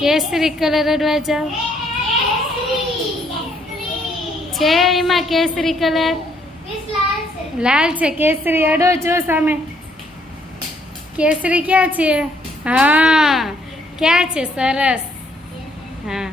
કેસરી કલર અડવા જાઓ છે એમાં કેસરી કલર લાલ છે કેસરી અડો જો સામે કેસરી ક્યાં છે હા ક્યાં છે સરસ હા